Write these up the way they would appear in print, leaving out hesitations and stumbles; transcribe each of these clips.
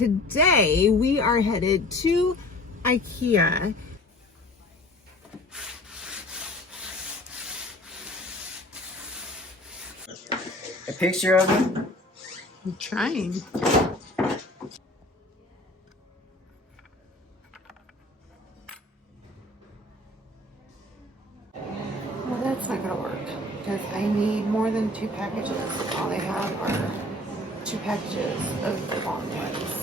Today we are headed to Ikea. A picture of me? I'm trying. Well, that's not gonna work because I need more than 2 packages. All they have are 2 packages of the long ones.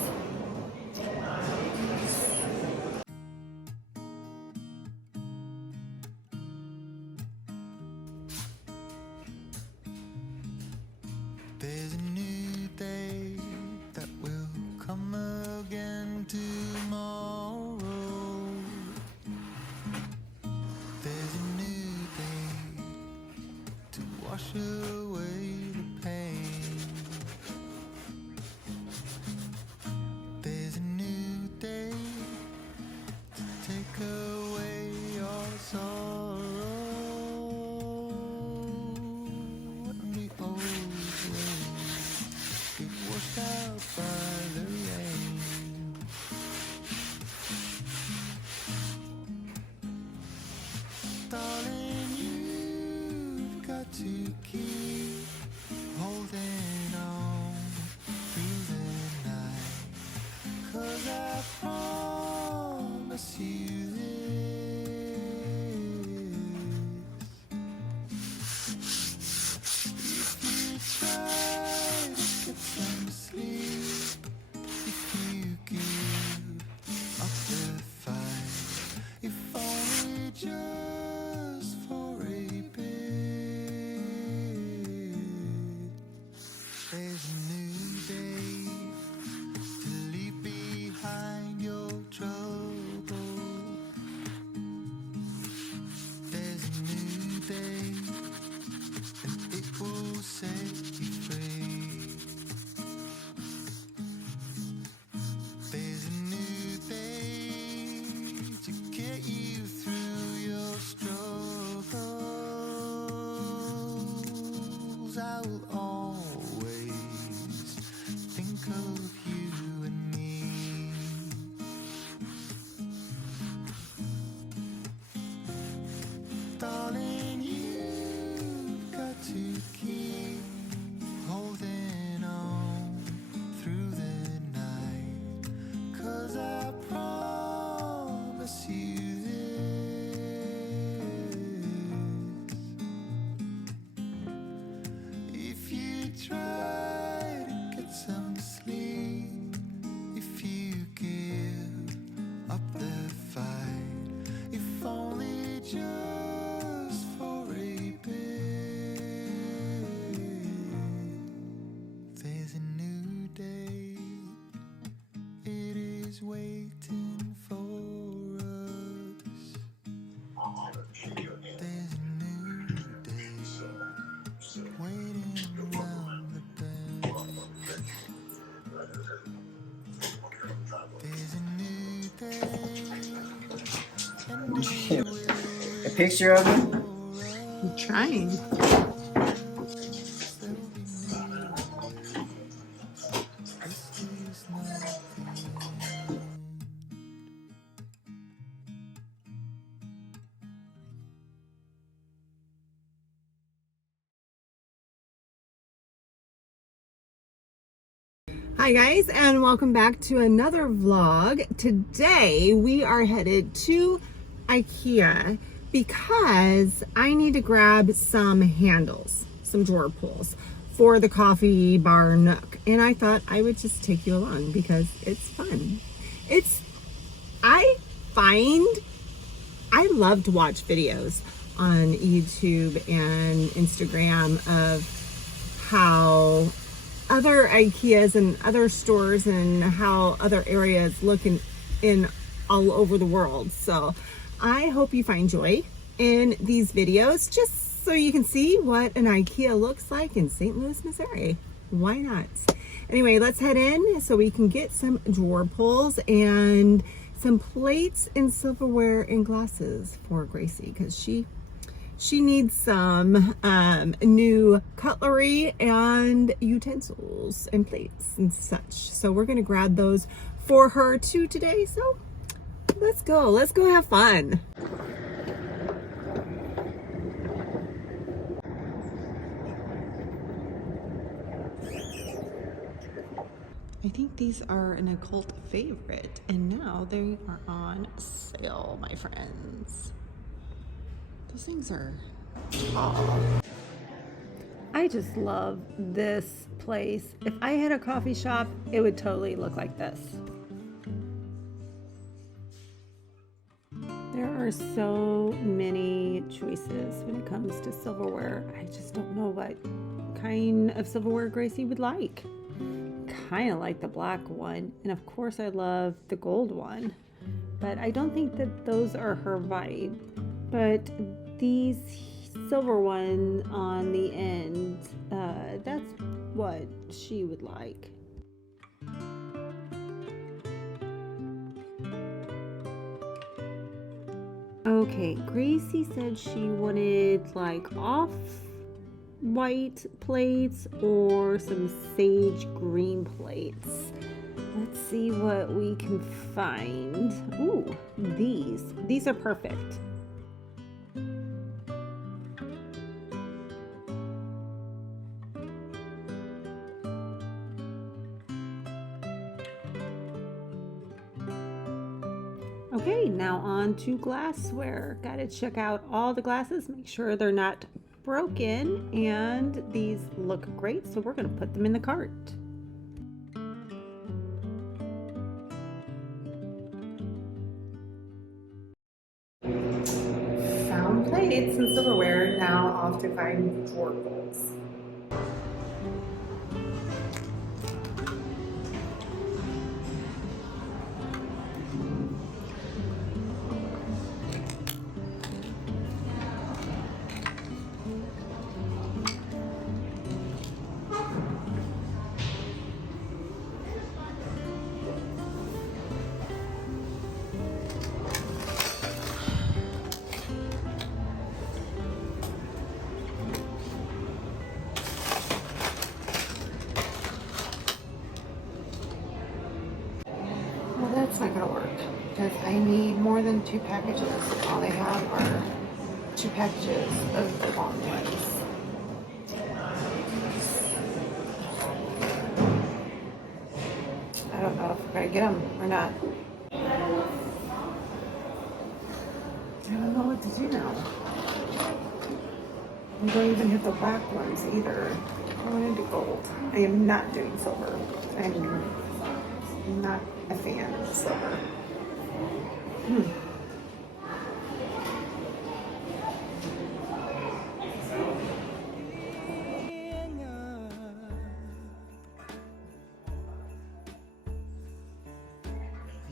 There's a new day that will come again tomorrow. There's a new day to wash away the pain. There's a new day to take away your sorrow. And the old ways get washed out by the rain. Darling, you've got to keep holding on through the night, 'cause I promise you this: if you try to get some sleep, if you give up the fight, if only just for a bit, there's a new day to leave behind your trouble. There's a new day, and it will set you free. There's a new day to get you through your struggles. I will always think of you and me. Darling, you've got to keep holding on through the night, 'cause I promise you this: if you try to get some sleep, if you give up the fight, if only just for a bit, there's a new day, it is waiting for us. There's a new day waiting around the bend. There's a new day, and it will A picture of me? I'm trying. there'll be new ways. This is not the end. Hi guys, and welcome back to another vlog. Today we are headed to Ikea because I need to grab some handles, some drawer pulls for the coffee bar nook, and I thought I would just take you along because it's fun. I love to watch videos on YouTube and Instagram of how other Ikeas and other stores and how other areas look in all over the world. So I hope you find joy in these videos, just so you can see what an Ikea looks like in St. Louis, Missouri. Why not? Anyway, let's head in so we can get some drawer pulls and some plates and silverware and glasses for Gracie, because she she needs some new cutlery and utensils and plates and such. So we're gonna grab those for her too today. So let's go have fun. I think these are an occult favorite, and now they are on sale, my friends. Those things are tall. I just love this place. If I had a coffee shop, it would totally look like this. There are so many choices when it comes to silverware. I just don't know what kind of silverware Gracie would like. Kind of like the black one, and of course I love the gold one, but I don't think that those are her vibe. But these silver one on the end, that's what she would like. Okay, Gracie said she wanted like off white plates or some sage green plates. Let's see what we can find. Ooh, these are perfect. Okay, now on to glassware. Gotta check out all the glasses, make sure they're not broken, and these look great, so we're gonna put them in the cart. Found plates and silverware, now off to find drawer pulls. Well, that's not gonna work because I need more than 2 packages. All they have are 2 packages of the long ones. I don't know if we're gonna get them or not. I don't know what to do now. We don't even have the black ones either. I want to do gold. I am not doing silver. I'm not a fan of silver.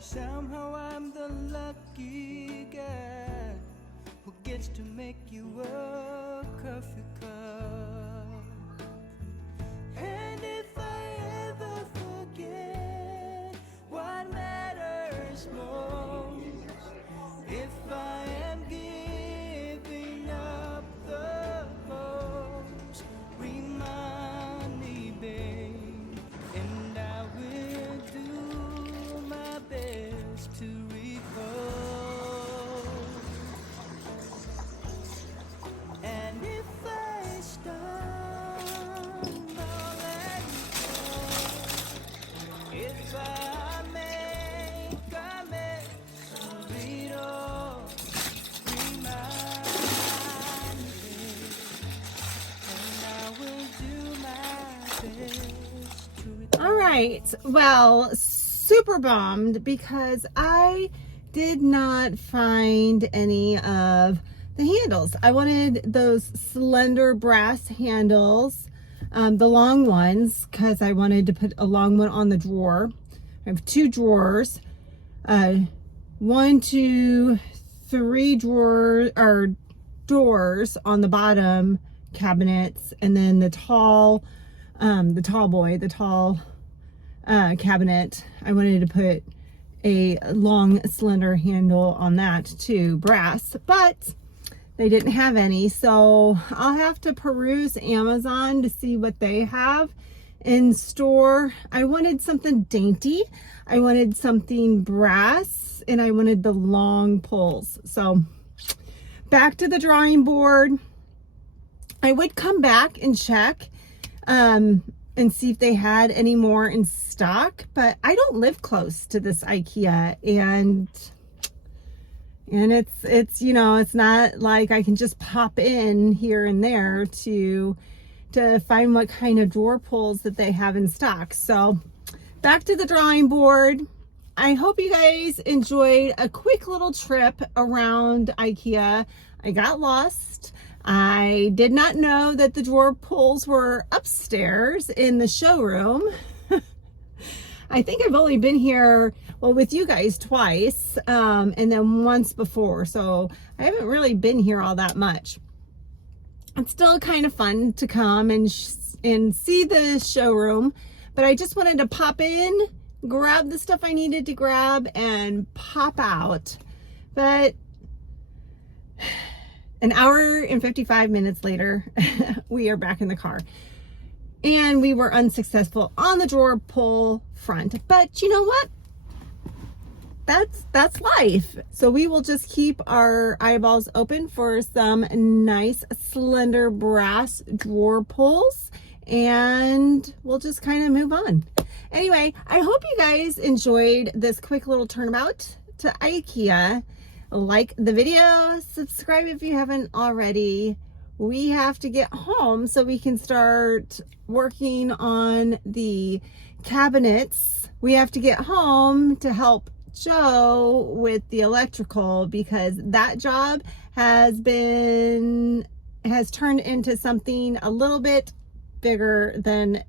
Somehow I'm the lucky guy who gets to make you a coffee cup. And if I ever forget what matters most, if I am giving up the most, remind me, babe, and I will do my best to recall. And if I stumble and fall, if I make a mess of it all, remind me, and I will do my best to recall. All right, well, super bummed because I did not find any of the handles. I wanted those slender brass handles, the long ones, because I wanted to put a long one on the drawer. I have 2 drawers, 1, 2, 3 drawers or doors on the bottom cabinets, and then the tall cabinet. I wanted to put a long slender handle on that too, brass, but they didn't have any. So I'll have to peruse Amazon to see what they have in store. I wanted something dainty. I wanted something brass, and I wanted the long poles. So back to the drawing board. I would come back and check and see if they had any more in stock, but I don't live close to this IKEA, and it's you know, it's not like I can just pop in here and there to find what kind of drawer pulls that they have in stock. So back to the drawing board. I hope you guys enjoyed a quick little trip around IKEA. I got lost. I did not know that the drawer pulls were upstairs in the showroom. I think I've only been here, well, with you guys twice, and then once before. So I haven't really been here all that much. It's still kind of fun to come and see the showroom, but I just wanted to pop in, grab the stuff I needed to grab, and pop out. But an hour and 55 minutes later, we are back in the car. And we were unsuccessful on the drawer pull front. But you know what? That's life. So we will just keep our eyeballs open for some nice slender brass drawer pulls, and we'll just kind of move on. Anyway, I hope you guys enjoyed this quick little turnabout to IKEA. Like the video, subscribe if you haven't already. We have to get home so we can start working on the cabinets. We have to get home to help Joe with the electrical, because that job has turned into something a little bit bigger than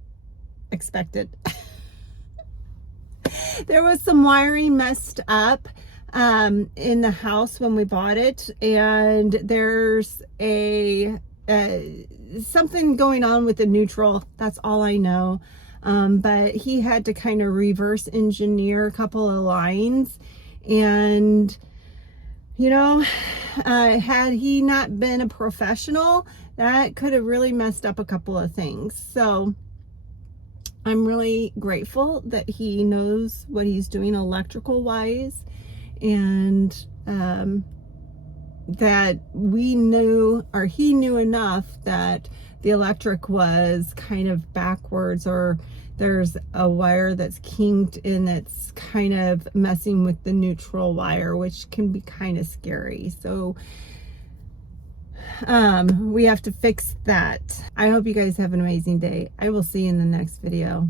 expected. There was some wiring messed up in the house when we bought it, and there's something going on with the neutral. That's all I know. But he had to kind of reverse engineer a couple of lines, and you know, had he not been a professional, that could have really messed up a couple of things. So I'm really grateful that he knows what he's doing electrical wise, and that we knew, or he knew enough that the electric was kind of backwards, or there's a wire that's kinked and that's kind of messing with the neutral wire, which can be kind of scary. So we have to fix that. I hope you guys have an amazing day. I will see you in the next video.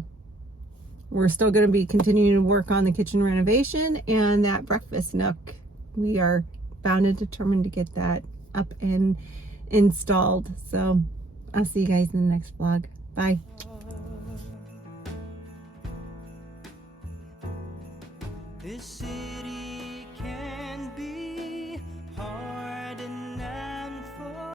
We're still going to be continuing to work on the kitchen renovation and that breakfast nook. We are bound and determined to get that up and installed. So I'll see you guys in the next vlog. Bye. This city can be